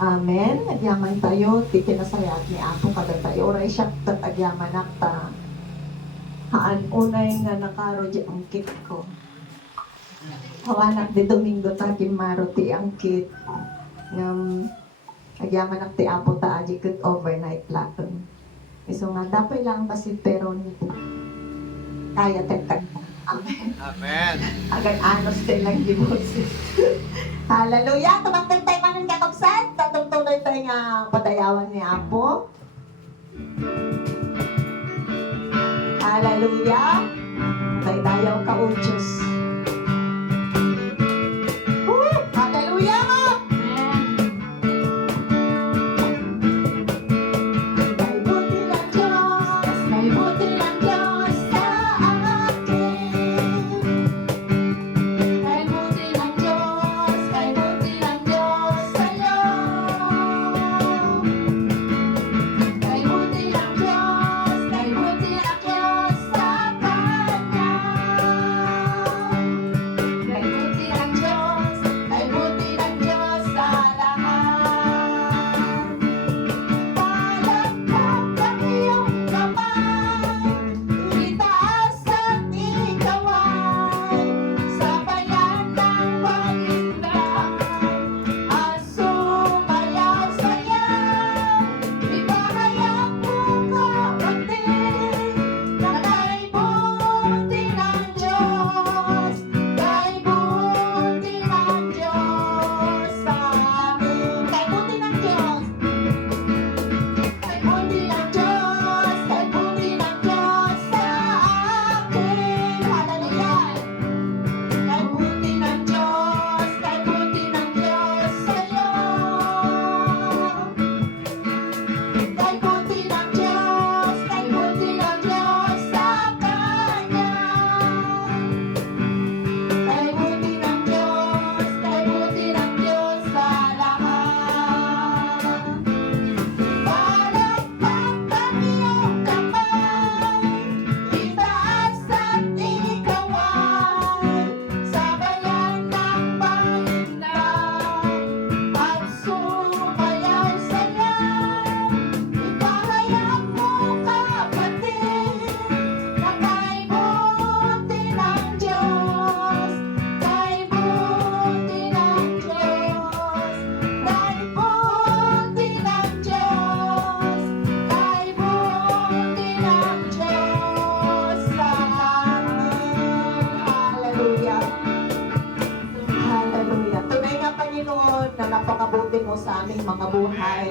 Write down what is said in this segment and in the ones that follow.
Amen. Agyaman tayo, ti kinasayat ni Apo kada tayo. Oray siya agyaman ta. Haan unay nga nakaro di angkit ko. Hawanak di Domingo ta kimaro ti angkit. Ngam agyaman ti Apo ta aji ket overnight laton. Iso nga dapat lang basi peron kaya tekad. Amen. Amen. Agad anos din lang gibusis. Hallelujah! Tumangkag tayo manon kakabsat. Tatungtuloy tayo nga padayawan ni Apo. Hallelujah! Tayo dayaw ka o Diyos. Hallelujah! Kay buti ng Diyos, kay buti ng Diyos sa akin. Kay buti ng Diyos sa'yo. Kay buti ng Diyos sa Kanya. Kay buti ng Diyos sa lahat. Palagpak ang iyong kamay, itaas at ikaway, sabayan ng pag-ibig, at sumayaw sayaw, ipahayag mo kapatid, na kay buti ng Diyos, kay buti ng Diyos sa amin. Kay buti ng Diyos. Kay buti ng Diyos sa akin. Hallelujah. Kay buti ng Diyos sa'yo. Kay buti ng Diyos sa Kanya. Kay buti ng Diyos sa lahat. Palakpak ang iyong kamay, itaas at ikaway, sabayan ng panghinang, at sumayaw sayaw, ipahayag mo kapatid, na kay buti ng Diyos, kay buti ng Diyos, kay buti ng Diyos, kay buti ng Diyos sa amin. Hallelujah. Hallelujah. Tunay nga Panginoon na napakabuti mo sa aming mga buhay.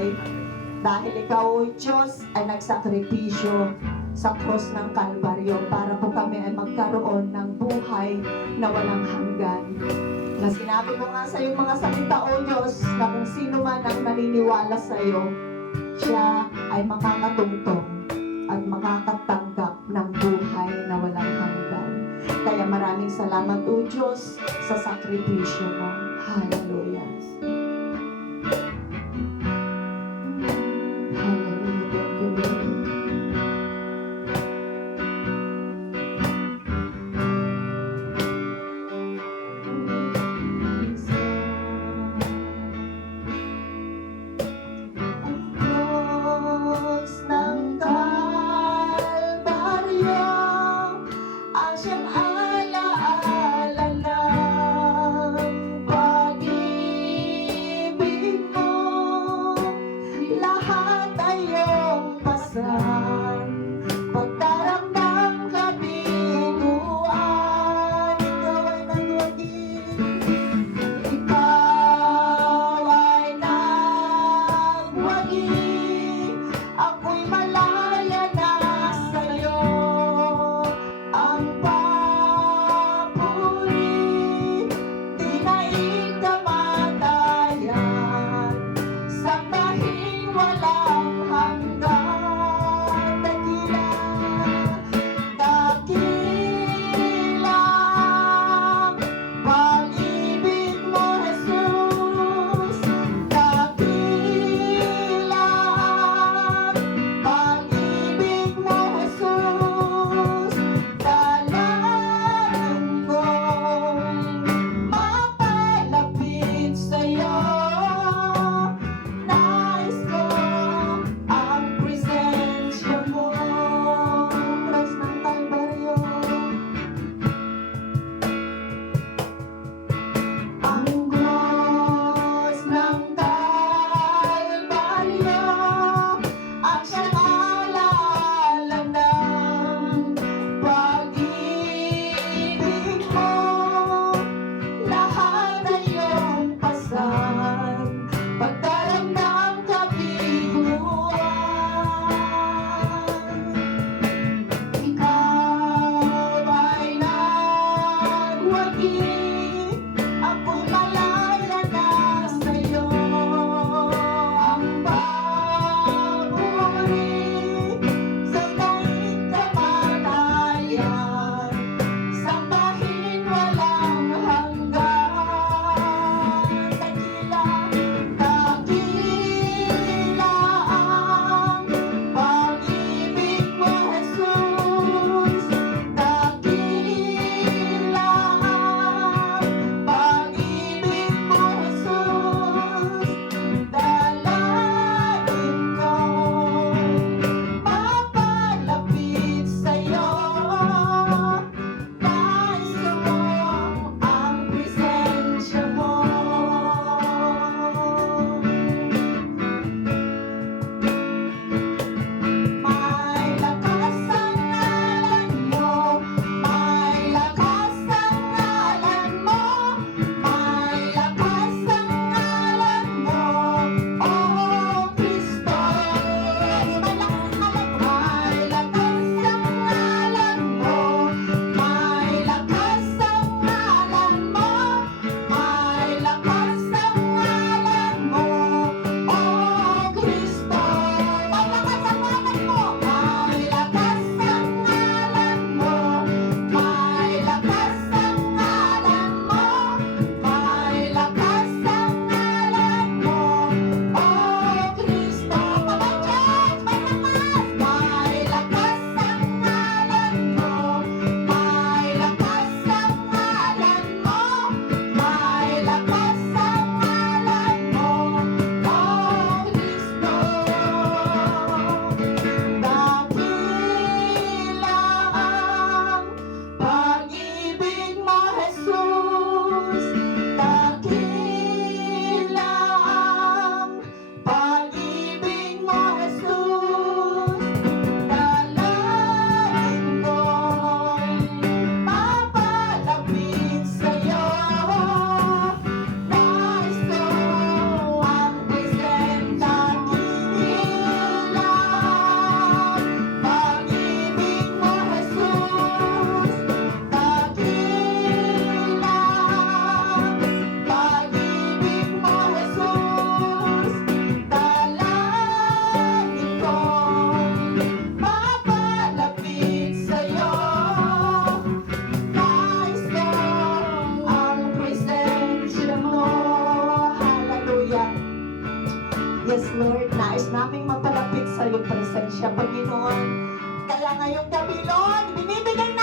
Dahil ikaw, O Diyos, ay nagsakripisyo sa cross ng Kalbaryo para po kami ay magkaroon ng buhay na walang hanggan. Na sinabi mo nga sa iyong mga salita, O Diyos, na kung sino man ang naniniwala sa iyo, siya ay makakatungtong at makakatanggap ng buhay na walang hanggan. Kaya maraming salamat, O Diyos, sa sakripisyo mo. Hallelujah. Hallelujah. Thank you, Lord. Ang cross ng Kalbaryo ang siyang alaala ng pag-ibig Yes, Lord, nais naming mapalapit sa iyong presensya, Panginoon. Kaya ngayong gabi, Lord, binibigay